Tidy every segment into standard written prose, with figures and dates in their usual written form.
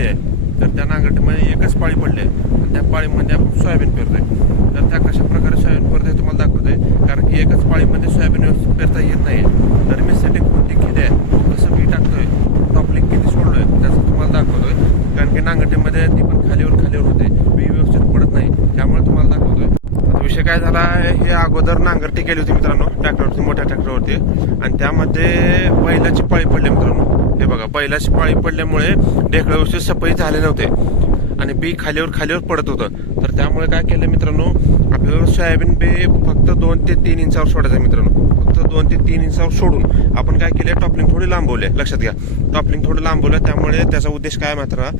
नांगरटी आहे. तर त्या नांगरटीमध्ये एकच पाळी पडली आहे आणि त्या पाळीमध्ये आपण सोयाबीन पेरतोय. तर त्या कशा प्रकारे सोयाबीन पेरतोय तुम्हाला दाखवतोय, कारण की एकच पाळीमध्ये सोयाबीन व्यवस्थित पेरता येत नाही. तर मी सेटिंग कोणती केली आहे, कसं बी टाकतोय, टॉपलिंग किती सोडलोय त्याचं तुम्हाला दाखवतोय. कारण की नांगरटीमध्ये ती पण खालीवर होते, बी व्यवस्थित पडत नाही, त्यामुळे तुम्हाला दाखवतोय. आता विषय काय झाला आहे, हे अगोदर नांगरटी केली होती मित्रांनो ट्रॅक्टरवरती, मोठ्या ट्रॅक्टरवरती, आणि त्यामध्ये बैलाची पाळी पडली मित्रांनो. हे बघा, बैलाची पाळी पडल्यामुळे ढेकळं व्यवस्थित सफाई झाले नव्हते आणि बी खालीवर पडत होतं. तर त्यामुळे काय केलं मित्रांनो, आपल्याला सोयाबीन बी फक्त 2 ते 3 इंचावर सोडायचं आहे मित्रांनो. फक्त 2 ते 3 इंचावर सोडून आपण काय केले, टॉपलिंग थोडी लांबवले. लक्षात घ्या, टॉपलिंग थोडी लांबवलं, त्यामुळे त्याचा उद्देश काय मात्र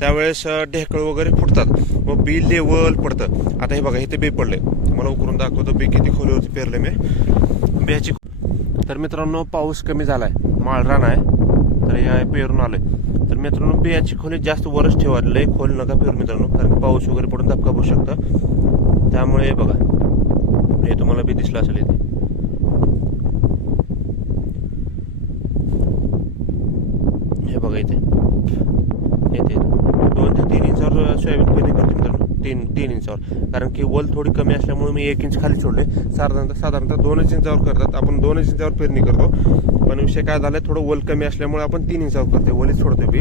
त्यावेळेस ढेकळ वगैरे फुटतात व बी लेवल पडतं. आता हे बघा, इथे बी पडले, मला उकरून दाखवतो बी किती खोलीवरती पेरले मी बियाची. तर मित्रांनो पाऊस कमी झालाय, माळरान आहे, तर या पेरून आलोय. तर मित्रांनो बियाची खोली जास्त वरच ठेवा, लय खोल नका पेरू मित्रांनो, कारण पाऊस वगैरे पडून धक्का बसू शकतं. त्यामुळे बघा, हे तुम्हाला बी दिसलं असेल इथे. हे बघा इथे 2 ते 3 इंचावर सोयाबीन पेरणी करतो मित्रांनो. 3 इंचावर, कारण की वल थोडी कमी असल्यामुळे मी 1 इंच खाली सोडले. साधारणतः 2 इंचावर करतात, आपण 2 इंचावर पेरणी करतो. पण विषय काय झालाय, थोडं वल कमी असल्यामुळे आपण 3 इंचावर करतो, वलीच सोडतोय बी.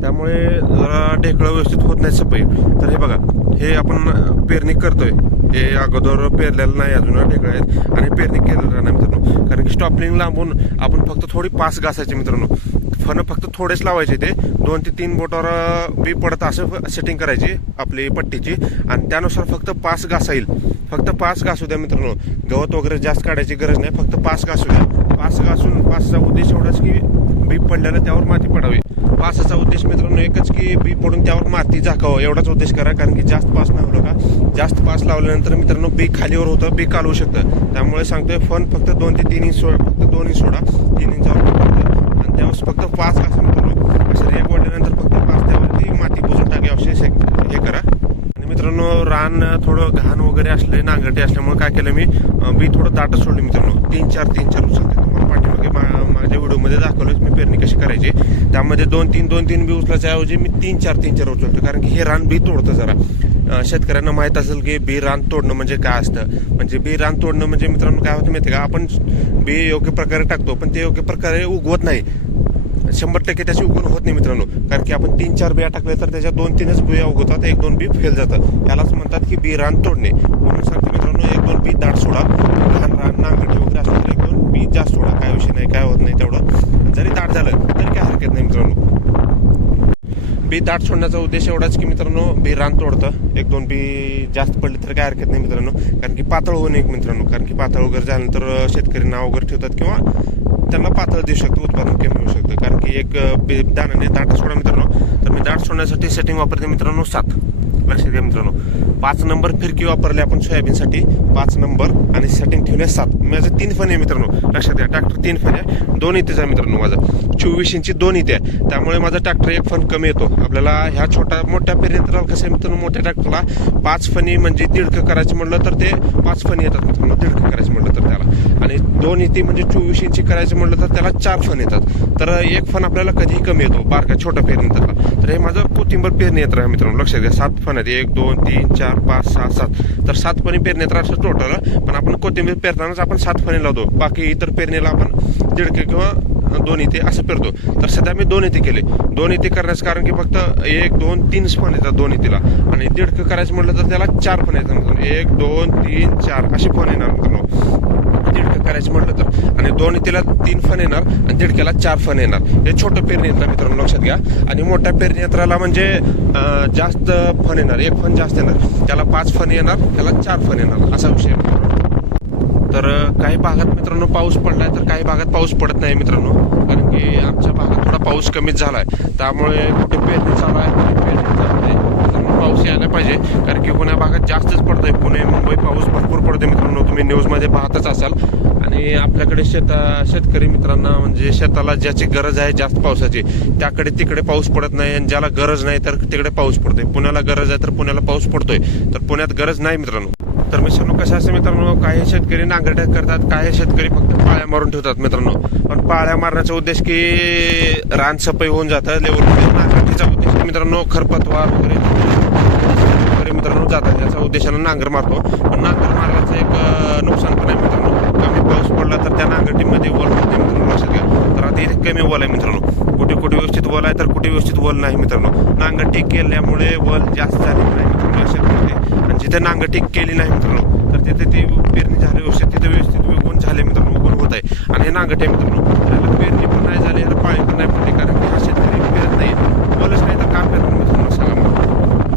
त्यामुळे जरा ढेकळं व्यवस्थित होत नाही सफाई. तर हे बघा, हे आपण पेरणी करतोय, हे अगोदर पेरलेलं नाही, अजून ढेकळं आहेत आणि पेरणी केलेलं नाही मित्रांनो. कारण की स्टॉपलिंग लांबून आपण फक्त थोडी पास घासायची मित्रांनो, फन फक्त थोडेच लावायचे. ते 2 ते 3 बोटावर बी पडत असं सेटिंग करायची आपली पट्टीची, आणि त्यानुसार फक्त पास घासा येईल. फक्त पास घासू द्या मित्रांनो, गवत वगैरे जास्त काढायची गरज नाही, फक्त पास घासू द्या. पास घासून पासचा उद्देश एवढाच की बी पडल्याला त्यावर माती पडावी. पासाचा उद्देश मित्रांनो एकच की बी पडून त्यावर माती झाकावं, एवढाच उद्देश करा. कारण की जास्त पास नाही होलं का, जास्त पास लावल्यानंतर मित्रांनो बी खालीवर होतं, बी कालवू शकतं. त्यामुळे सांगतोय फन फक्त 2 ते 3 इंच सोडा, फक्त 2 इंच सोडा, 3 इंचावर पडतं आणि त्यावेळेस फक्त पास घासा मित्रांनो. असं रेग वाढल्यानंतर फक्त पास त्यावरती माती पुसून टाकी अवश्य हे करा. आणि मित्रांनो रान थोडं घाण वगैरे असले, नांगरटे असल्यामुळे काय केलं मी, बी थोडं दाटच सोडली मित्रांनो. 3-4 उचलते. तुम्हाला पाठीमागे माझ्या व्हिडिओमध्ये दाखवलं मी पेरणी कशी करायची. त्यामध्ये 2-3 बी उचलायच्या ऐवजी मी 3-4 उचलतो, कारण की हे रान बी तोडतं जरा. शेतकऱ्यांना माहित असेल की बी रान तोडणं म्हणजे काय असतं. म्हणजे बी रान तोडणं म्हणजे मित्रांनो काय होतं माहिती का, आपण बी योग्य प्रकारे टाकतो पण ते योग्य प्रकारे उगवत नाही, 100% त्याची उगवण होत नाही मित्रांनो. कारण की आपण 3-4 बिया टाकल्या तर त्याच्या 2-3च बिया उगवतात, 1-2 बी फेल जातात. त्यालाच म्हणतात की बी रान तोडणे. म्हणून सांगतो मित्रांनो, 1-2 बी दाट सोडा. लहान रान नांगरटी वगैरे असलं तर 1-2 बी जास्त सोडा, काय विषय नाही, काय होत नाही तेवढं. जरी दाट झालं तरी काय हरकत नाही मित्रांनो. बी दाट सोडण्याचा उद्देश एवढाच की मित्रांनो बी रान तोडतं. 1-2 बी जास्त पडले तर काय हरकत नाही मित्रांनो, कारण की पातळ होऊ नये मित्रांनो. कारण की पातळ वगैरे झाल्यानंतर शेतकरी नाव वगैरे ठेवतात किंवा त्यांना पातळ देऊ शकतो, उत्पादन कमी होऊ शकतं. कारण की एक दाण्याने दाट सोडा मित्रांनो. तर मी दाट सोडण्यासाठी सेटिंग वापरते मित्रांनो 7. लक्षात घ्या मित्रांनो, 5 नंबर फिरकी वापरले आपण सोयाबीनसाठी, 5 नंबर, आणि सेटिंग ठेवले 7. माझं 3 फणे आहे मित्रांनो. लक्षात घ्या, ट्रॅक्टर 3 फणे आहे, 2 इथेच आहे मित्रांनो. माझं 24 इंची 2 इथे आहे, त्यामुळे माझा ट्रॅक्टर 1 फण कमी येतो. आपल्याला ह्या मोठ्या पेरणीतराला कसं आहे मित्रांनो, मोठ्या ट्रॅक्टरला 5 फणी म्हणजे दीडकं करायचं म्हटलं तर ते 5 फणी येतात मित्रांनो, दीडकं करायचं म्हटलं तर त्याला. आणि 2 इथे म्हणजे 24 इंची करायचं म्हटलं तर त्याला 4 फण येतात. तर 1 फण आपल्याला कधीही कमी येतो बारका छोटा पेरणीतला. तर हे माझं कोथिंबर पेरणी येत राहा मित्रांनो. लक्षात घ्या, 7 फण आहेत, 1, 2, 3, 4, 5, 6, 7. तर 7 फणी पेरणी येत राहा टोटल. पण आपण कोथिंबीर पेरतानाच आपण 7 फणी लावतो, बाकी इतर पेरणीला आपण दीडके किंवा 2 इथे असं पेरतो. तर सध्या मी 2 इथे केले. 2 इथे करण्याचं कारण की फक्त 1, 2, 3 फण येतात 2 इथेला, आणि दीडकं करायचं म्हटलं तर त्याला 4 फण येतात मित्रांनो. 1, 2, 3, 4 अशी फण येणार मित्रांनो दीडकं करायचं म्हटलं तर. आणि 2 इथेला 3 फण येणार आणि दीडक्याला 4 फण येणार. हे छोटं पेरणी यंत्र मित्रांनो, लक्षात घ्या. आणि मोठ्या पेरणी यंत्राला म्हणजे जास्त फण येणार, 1 फण जास्त येणार, त्याला 5 फण येणार, त्याला 4 फण येणार, असा विषय आहे. तर काही भागात मित्रांनो पाऊस पडलाय, तर काही भागात पाऊस पडत नाही मित्रांनो. कारण की आमच्या भागात थोडा पाऊस कमीच झालाय, त्यामुळे कुठे पेरणी चालू आहे, कुठे पेरणी चालू आहे. मित्रांनो पाऊस यायला पाहिजे, कारण की पुण्या भागात जास्तच पडतोय. पुणे मुंबई पाऊस भरपूर पडतोय मित्रांनो, तुम्ही न्यूजमध्ये पाहतच असाल. आणि आपल्याकडे शेतकरी मित्रांना म्हणजे शेताला ज्याची गरज आहे जास्त पावसाची, त्याकडे तिकडे पाऊस पडत नाही, आणि ज्याला गरज नाही तर तिकडे पाऊस पडतोय. पुण्याला गरज आहे तर पुण्याला पाऊस पडतोय, तर पुण्यात गरज नाही मित्रांनो. तर मित्रांनो कसं असं मित्रांनो, काही शेतकरी नांगरट्या करतात, काही शेतकरी फक्त पाळ्या मारून ठेवतात मित्रांनो. पण पाळ्या मारण्याचा उद्देश की रान सफाई होऊन जातं लेवलमध्ये. नांगरटीचा उद्देश मित्रांनो खरपतवार वगैरे मित्रांनो जातात, याचा उद्देशानं नांगर मारतो. पण नांगर मारण्याचं एक नुकसान पण आहे मित्रांनो, कमी पाऊस पडला तर त्या नांगरटीमध्ये वल होते मित्रांनो, लक्षात घ्या. तर आता इथे कमी वल आहे मित्रांनो, कुठे व्यवस्थित वल आहे तर कुठे व्यवस्थित वल नाही मित्रांनो. नांगरटी केल्यामुळे वल जास्त झाली नाही मित्रांनो शेतामध्ये. आणि जिथे नांगरटी केली नाही मित्रांनो तर तिथे ती पेरणी झाली व्यवस्थित, तिथे व्यवस्थित उगवून झाले मित्रांनो, उगवून होत आहे. आणि हे नांगरटी आहे मित्रांनो, त्याला पेरणी पण नाही झाली, याला पाळी पण नाही पडली, कारण की हा शेतकरी पेरत नाही. वलच नाही तर काम पेरणार मित्रांनो, सांगा मला.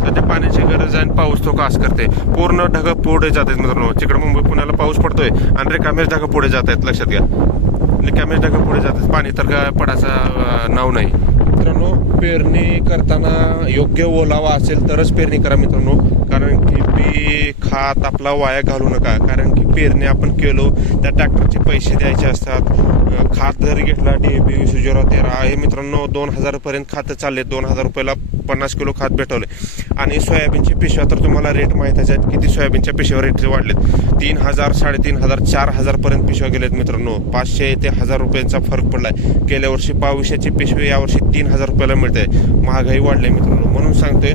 सध्या पाण्याची गरज आहे आणि पाऊस तो कास करते, पूर्ण ढगं पुढे जात आहेत मित्रांनो. तिकडे मुंबई पुण्याला पाऊस पडतोय आणि रिकामेच ढगं पुढे जात आहेत, लक्षात घ्या. रिकामेच ढगं पुढे जात आहेत, पाणी तर काय पडायचं नाव नाही मित्रांनो. पेरणी करताना योग्य ओलावा असेल तरच पेरणी करा मित्रांनो, कारण की बी खात आपला वाया घालू नका. कारण की पेरणी आपण केलो त्या ट्रॅक्टरचे पैसे द्यायचे असतात. खात जरी घेतला DAP 2013 हे मित्रांनो 2000 पर्यंत खातं चालले, 2000 रुपयाला 50 किलो खात भेटवले. आणि सोयाबीनची पिशव्या तर तुम्हाला रेट माहीतच आहेत, किती सोयाबीनच्या पिशव्या रेट वाढलेत. 3000, 3500, 4000 पर्यंत पिशव्या गेलेत मित्रांनो. 500 ते 1000 रुपयांचा फरक पडलाय. गेल्या वर्षी 2200ची पिशवी यावर्षी 3000 रुपयाला मिळते. महागाई वाढली मित्रांनो, म्हणून सांगतोय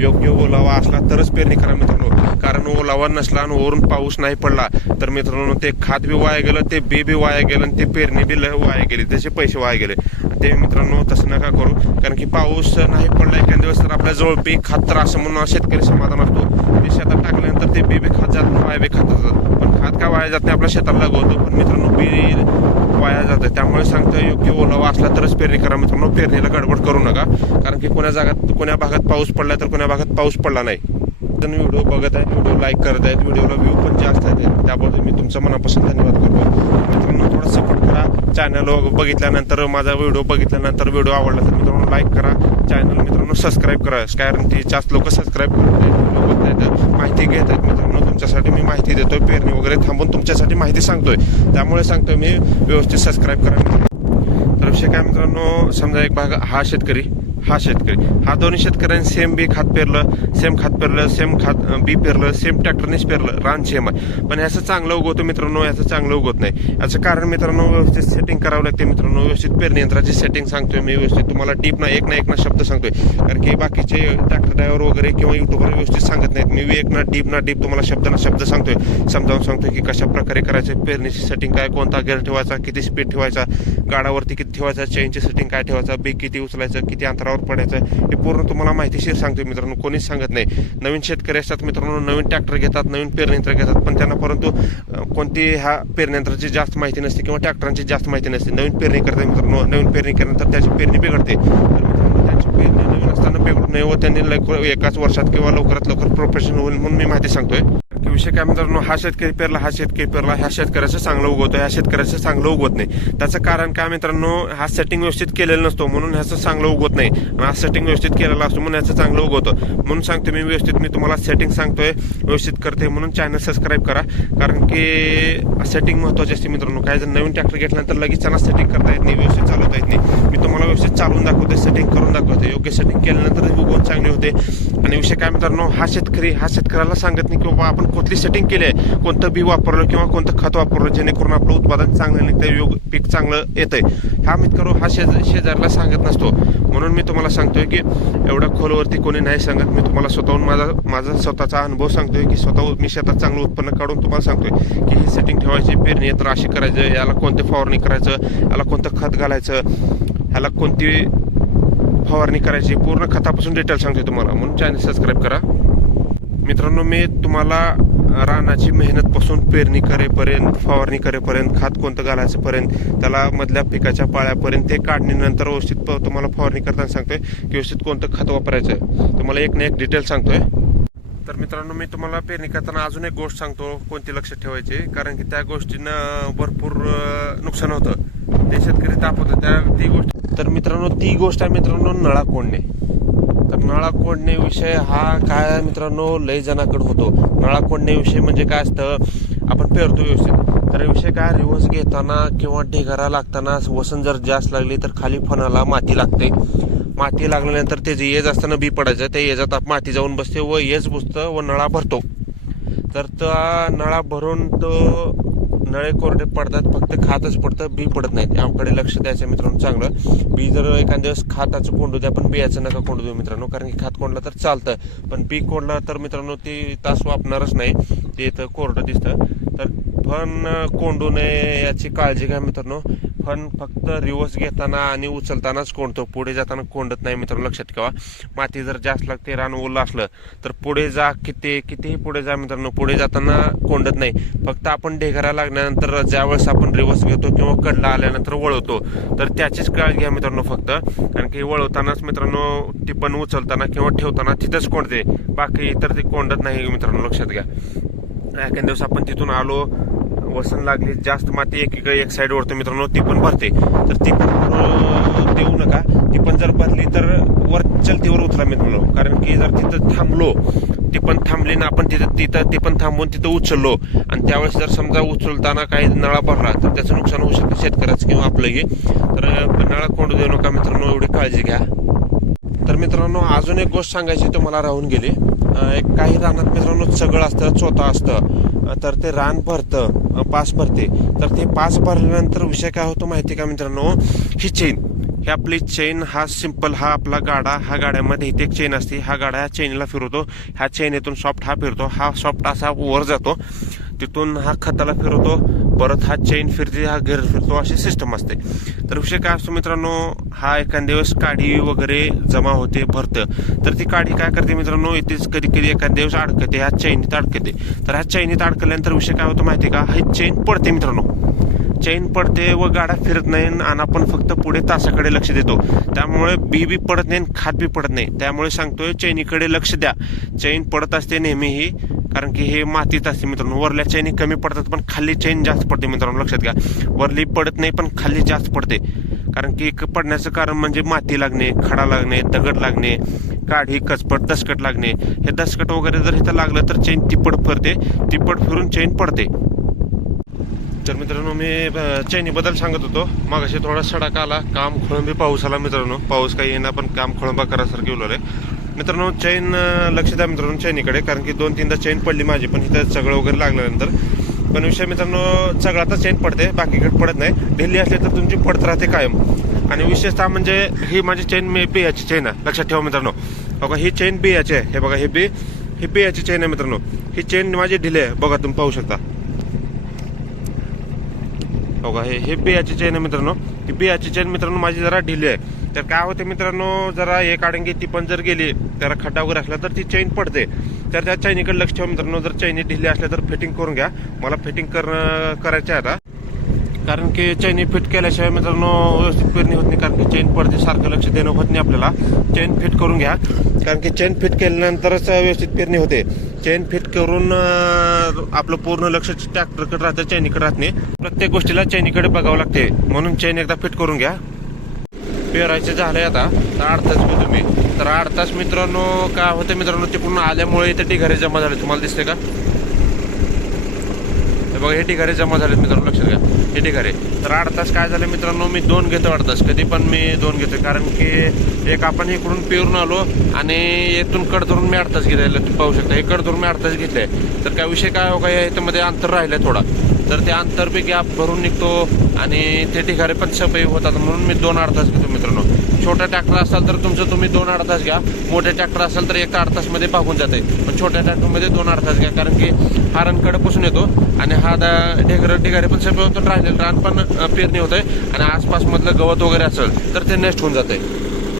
योग्य ओलावा असला तरच पेरणी करा मित्रांनो. कारण ओलावा नसला आणि वरून पाऊस नाही पडला तर मित्रांनो ते खात बी वाया गेलं, ते बी वाया गेलं आणि ते पेरणी बी वाया गेली, त्याचे पैसे वाया गेले. ते मित्रांनो तसं नका करू, कारण की पाऊस नाही पडला एखाद्या दिवस तर आपल्या जवळ बी खात तर असं म्हणून शेतकरी समाधान असतो. ते शेतात टाकल्यानंतर ते बी खात जात, वाया बी खात जातात. पण खात काय वाया जात नाही, आपल्या शेताला लागवतो, पण मित्रांनो बी वाया जातं. त्यामुळे सांगतो योग्य ओलावा असला तरच पेरणी करा मित्रांनो. पेरणीला गडबड करू नका, कारण की कोण्या भागात पाऊस पडला तर कोण्या भागात पाऊस पडला नाही. व्हिडिओ बघत आहेत, व्हिडिओ लाईक करत आहेत, व्हिडिओला व्ह्यू पण जास्त आहेत, त्याबद्दल मी तुमचा मनापासून धन्यवाद करतो मित्रांनो. थोडं सपोर्ट करा. चॅनल बघितल्यानंतर, माझा व्हिडिओ बघितल्यानंतर व्हिडिओ आवडला तर मित्रांनो लाईक करा, चॅनल मित्रांनो सबस्क्राईब करा. कारण ती जास्त लोक सबस्क्राईब करत आहेत, व्हिडिओ बघतायत, माहिती घेत आहेत मित्रांनो. तुमच्यासाठी मी माहिती देतोय, पेरणी वगैरे थांबून तुमच्यासाठी माहिती सांगतोय, त्यामुळे सांगतोय मी व्यवस्थित सबस्क्राईब करा. तर विषय काय मित्रांनो, समजा एक भाग हा शेतकरी, हा दोन्ही शेतकऱ्यांनी सेम बी खात पेरलं, सेम खात बी पेरलं, सेम ट्रॅक्टरनेच पेरलं, रान सेम आहे, पण याचं चांगलं उगवतं मित्रांनो, याचं चांगलं उगवत नाही. याचं कारण मित्रांनो व्यवस्थित सेटिंग करावं लागते मित्रांनो. व्यवस्थित पेरणी यंत्राची सेटिंग सांगतोय मी, व्यवस्थित तुम्हाला डीप ना एक ना शब्द सांगतोय, कारण की बाकीचे ट्रॅक्टर ड्रायव्हर वगैरे किंवा युट्यूबर व्यवस्थित सांगत नाहीत. मी एक ना डीप तुम्हाला शब्द सांगतोय, समजावून सांगतोय की कशा प्रकारे करायचं, पेरणीची सेटिंग काय, कोणता गेअर ठेवायचा, किती स्पीड ठेवायचा, गाडावरती किती ठेवायचा, चेनची सेटिंग काय ठेवायचा, बी किती उचलायचं, किती अंतरावर पडायचं, हे पूर्ण तुम्हाला माहितीशीर सांगतोय मित्रांनो. कोणीच सांगत नाही. नवीन शेतकरी असतात मित्रांनो, नवीन ट्रॅक्टर घेतात, नवीन पेरणी यंत्र घेतात, पण त्यांना परंतु कोणती ह्या पेरणी यंत्राची जास्त माहिती नसते किंवा ट्रॅक्टरांची जास्त माहिती नसते. नवीन पेरणी करतात मित्रांनो, नवीन पेरणी केल्यानंतर त्याची पेरणी बिघडते. तर मित्रांनो त्यांची पेरणी नवीन असताना बिघडू नये व त्यांनी एकाच वर्षात किंवा लवकरात लवकर प्रोफेशनल होईल म्हणून मी माहिती सांगतोय. विषय काय मित्रांनो, हा शेतकरी पेरला, ह्या शेतकऱ्याचं चांगलं उगवतं, ह्या शेतकऱ्याचं चांगलं उगवत नाही. त्याचं कारण काय मित्रांनो, हा सेटिंग व्यवस्थित केलेला नसतो म्हणून ह्याचं चांगलं उगवत नाही, आणि हा सेटिंग व्यवस्थित केलेला असतो म्हणून ह्याचं चांगलं उगवतं. म्हणून सांगतो मी व्यवस्थित, मी तुम्हाला सेटिंग सांगतोय, व्यवस्थित करते, म्हणून चॅनल सबस्क्राईब करा. कारण की सेटिंग महत्त्वाची असते मित्रांनो. काय जर नवीन ट्रॅक्टर घेतल्यानंतर लगेच त्यांना सेटिंग करता येत नाही, व्यवस्थित चालवता येत नाही. मी तुम्हाला व्यवस्थित चालवून दाखवते, सेटिंग करून दाखवते. योग्य सेटिंग केल्यानंतर उगवण चांगली होते. आणि विषय काय मित्रांनो, हा शेतकऱ्याला सांगत नाही की बाबा आपण कुठली सेटिंग केली आहे, कोणतं बी वापरलं किंवा कोणतं खत वापरलं जेणेकरून आपलं उत्पादन चांगलं निघतं, पीक चांगलं येतंय. हा मित्र हा शेजारला सांगत नसतो. म्हणून मी तुम्हाला सांगतोय की एवढ्या खोलवरती कोणी नाही सांगत. मी तुम्हाला स्वतःहून माझा स्वतःचा अनुभव सांगतोय की स्वतः मी शेतात चांगलं उत्पन्न काढून तुम्हाला सांगतोय की ही सेटिंग ठेवायची, पेरणी यंत्र अशी करायचं, याला कोणते फवारणी करायचं, याला कोणतं खत घालायचं, ह्याला कोणती फवारणी करायची, पूर्ण खतापासून डिटेल सांगतोय तुम्हाला. म्हणून चॅनल सबस्क्राईब करा मित्रांनो. मी तुम्हाला रानाची मेहनतपासून पेरणी करेपर्यंत, फवारणी करेपर्यंत, खात कोणतं घालायचं पर्यंत, त्याला मधल्या पिकाच्या पाळ्यापर्यंत, ते काढणीनंतर व्यवस्थित तुम्हाला फवारणी करताना सांगतोय की व्यवस्थित कोणतं खत वापरायचं, तुम्हाला एक ना एक डिटेल सांगतोय. तर मित्रांनो मी तुम्हाला पेरणी करताना अजून एक गोष्ट सांगतो कोणती लक्षात ठेवायची, कारण की त्या गोष्टीनं भरपूर नुकसान होतं, ते शेतकरी तापवतं ती गोष्ट. तर मित्रांनो ती गोष्ट आहे मित्रांनो नळा कोंडणे. तर नळा कोंडणे विषय हा काय मित्रांनो लय जणाकडे होतो. नळा कोंडणे विषय म्हणजे काय असतं, आपण पेरतो व्यवस्थित, तर विषय काय रिवर्स घेताना किंवा ढिगारा लागताना वसन जर जास्त लागली तर खाली फणाला माती लागते. माती लागल्यानंतर ते जे येज असताना बी पडायचं, त्या येजात माती जाऊन बसते व येज बुजतं व नळा भरतो. तर त्या नळा भरून तो नळे कोरडे पडतात, फक्त खातच पडतं, बी पडत नाही. त्याकडे लक्ष द्यायचं मित्रांनो चांगलं. बी जर एखाद्या दिवस खाताचं कोंडू द्या, पण बियाचं नका कोंडू देऊ मित्रांनो, कारण की खात कोंडलं तर चालतं, पण बी कोंडलं तर मित्रांनो ते तास वापणारच नाही, ते इथं कोरडं दिसतं. तर फण कोंडू नये याची काळजी घ्या मित्रांनो. फण फक्त रिवर्स घेताना आणि उचलतानाच कोंडतो, पुढे जाताना कोंडत नाही मित्रांनो, लक्षात ठेवा. माती जर जास्त लागते, रान ओलं असलं तर पुढे जा, कितीही पुढे जा मित्रांनो, पुढे जाताना कोंडत नाही. फक्त आपण ढेगारा लागल्यानंतर ज्यावेळेस आपण रिवर्स घेतो किंवा कडला आल्यानंतर वळवतो, तर त्याचीच काळजी घ्या मित्रांनो फक्त, कारण की वळवतानाच मित्रांनो टिपण उचलताना किंवा ठेवताना तिथंच कोंडते, बाकी इतर ते कोंडत नाही मित्रांनो, लक्षात घ्या. एखाद्या दिवस आपण तिथून आलो, वसन लागली, जास्त माती एक साईड ओढतो मित्रांनो, ती पण भरते, तर ती पण देऊ नका. ती पण जर भरली तर वर चलतीवर उतरा मित्रांनो, कारण की जर तिथं थांबलो, ती पण थांबली ना, आपण तिथं ती पण थांबून तिथं उचललो आणि त्यावेळेस जर समजा उचलताना काही नळा भरला तर त्याचं नुकसान होऊ शकतं शेतकऱ्याचं किंवा आपलंही. तर नळा कोंडू देऊ नका मित्रांनो, एवढी काळजी घ्या. तर मित्रांनो अजून एक गोष्ट सांगायची तुम्हाला राहून गेली. काही रानात मित्रांनो चगळ असतं, चोथा असतं, तर ते रान भरतं, पास भरते, तर ते पास भरल्यानंतर विषय काय होतो माहिती का मित्रांनो, ही ही आपली चेन, हा सिंपल, हा आपला गाडा, हा गाड्यामध्ये इथे एक चेन असते, हा गाडा ह्या चेनला फिरवतो, ह्या चेनेतून सॉफ्ट हा फिरतो, हा सॉफ्ट असा वर जातो, तिथून हा खताला फिरवतो, परत हा चेन फिरते, हा घेर फिरतो, अशी सिस्टम असते. तर विषय काय असतो मित्रांनो, हा एखाद्या दिवस काडी वगैरे जमा होते, भरतं, तर ती काडी काय करते मित्रांनो, इथेच कधी कधी एखाद्या दिवस अडकते, ह्या चैनीत अडकते. तर ह्या चैनीत अडकल्यानंतर विषय काय होतो माहिती का, ही चेन पडते मित्रांनो, चेन पडते व गाडा फिरत नाही आणि आपण फक्त पुढे तासाकडे लक्ष देतो, त्यामुळे बी पडत नाही, खात बी पडत नाही. त्यामुळे सांगतोय चैनीकडे लक्ष द्या. चैन पडत असते नेहमीही, कारण की हे मातीत असते मित्रांनो. वरल्या चैनी कमी पडतात पण खाली चैन जास्त पडते मित्रांनो, लक्षात घ्या. वरली पडत नाही पण खाली जास्त पडते, कारण की पडण्याचं कारण म्हणजे माती लागणे, खडा लागणे, दगड लागणे, काढी कचपट, दसकट लागणे. हे दसकट वगैरे जर इथं लागलं तर चैन तिप्पट फिरते, तिप्पट फिरून चैन पडते. तर मित्रांनो मी चैनीबद्दल सांगत होतो, मागाशी थोडा सडाक आला, काम खोळंबी पाऊस आला मित्रांनो, पाऊस काही येणार पण काम खोळंबा करासारखी उलवलंय मित्रांनो. चैन लक्ष द्या मित्रांनो चैनीकडे, कारण की 2-3दा चैन पडली माझी, पण इथं सगळं वगैरे लागल्यानंतर. पण विषय मित्रांनो सगळा चैन पडते, बाकीकडे पडत नाही. ढिल्ली असली तर तुमची पडत राहते कायम. आणि विशेषतः म्हणजे ही माझी चैन बियाची चैन आहे, लक्षात ठेवा मित्रांनो. बघा ही चैन बियाची आहे, हे बघा ही बियाची चैन आहे मित्रांनो. ही चैन माझी ढिली आहे, बघा तुम्ही पाहू शकता. बघा हे बियाची चैन आहे मित्रांनो. ती बियाची चैन मित्रांनो माझी जरा ढिली आहे. तर काय होते मित्रांनो, जरा एक आडंगी ती पण जर गेली, त्याला खड्डा वगैरे असला तर ती चैन पडते. तर त्या चैनीकडे लक्ष ठेवा मित्रांनो. जर चैनी ढिली असल्या तर फिटिंग करून घ्या. मला फिटिंग करायची आहे आता, कारण की चैनी फिट केल्याशिवाय मित्रांनो व्यवस्थित पेरणी होत नाही, कारण की चैन पडते, सारखं लक्ष देणं होत नाही आपल्याला. चैन फिट करून घ्या, कारण की चैन फिट केल्यानंतरच व्यवस्थित पेरणी होते. चैन फिट करून आपलं पूर्ण लक्ष ट्रॅक्टरकडे राहतं, चैनीकडे राहत नाही. प्रत्येक गोष्टीला चैनीकडे बघावं लागते, म्हणून चैन एकदा फिट करून घ्या. पेरायचं झालंय आता, तर 8 तास घेऊ तुम्ही. तर 8 तास मित्रांनो काय होतं मित्रांनो, तिकडून आल्यामुळे इथे ढिगारे जमा झाले, तुम्हाला दिसते का? बघा हे ढिगारे जमा झालेत मित्रांनो, लक्षात घ्या हे ढिगारे. तर 8 तास काय झालं मित्रांनो, मी 2 घेतो 8 तास, कधी पण मी 2 घेतो, कारण की एक आपण इकडून पेरून आलो आणि इथून कड धरून मी 8 तास घेतलेलं, तुम्ही पाहू शकता. हे कड धरून मी 8 तास घेतले. तर काय विषय काय हो, काय ह्याच्यामध्ये अंतर राहिलंय थोडा, तर ते अंतर बी गॅप भरून निघतो आणि ते ढिगारे पण सफाई होतात, म्हणून मी 2-8 तास घेतो मित्रांनो. छोटा ट्रॅक्टर असाल तर तुमचं तुम्ही 2-8 तास घ्या, मोठे ट्रॅक्टर असाल तर 1-8 तासमध्ये भागून जाते. पण छोट्या ट्रॅक्टरमध्ये 2-8 तास घ्या, कारण की हा रणकडे पुसून येतो आणि हा ढिगारे पण सफाई होतो, राहिलेलं रान पण पेरणी होते आणि आसपास मधलं गवत वगैरे असेल तर ते नष्ट होऊन जाते.